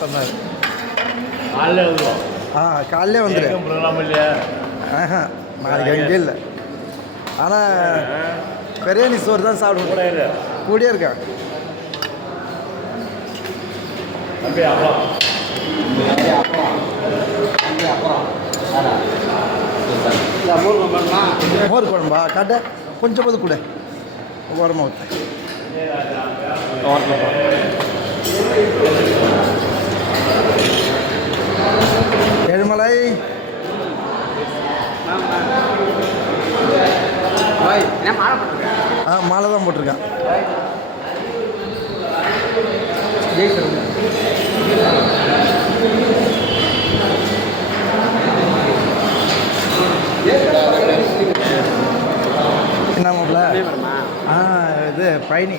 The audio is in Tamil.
சொன்னார். காலையில் வந்துடும். காலையிலே வந்துடு. ப்ரோக்ராம் இல்லையா? நாளைக்கு அங்கே இல்லை. ஆனால் பிரியாணி சோறு தான் சாப்பிடுவோம். கூடியே இருக்கா தம்பி அப்புறம் மோர் குழம்பா காட்ட கொஞ்சம் போது கூட ஓரமாக ஊற்று. ஏழுமலை மாலை தான் போட்டிருக்கான். என்ன மாப்பிள்ள? இது பயணி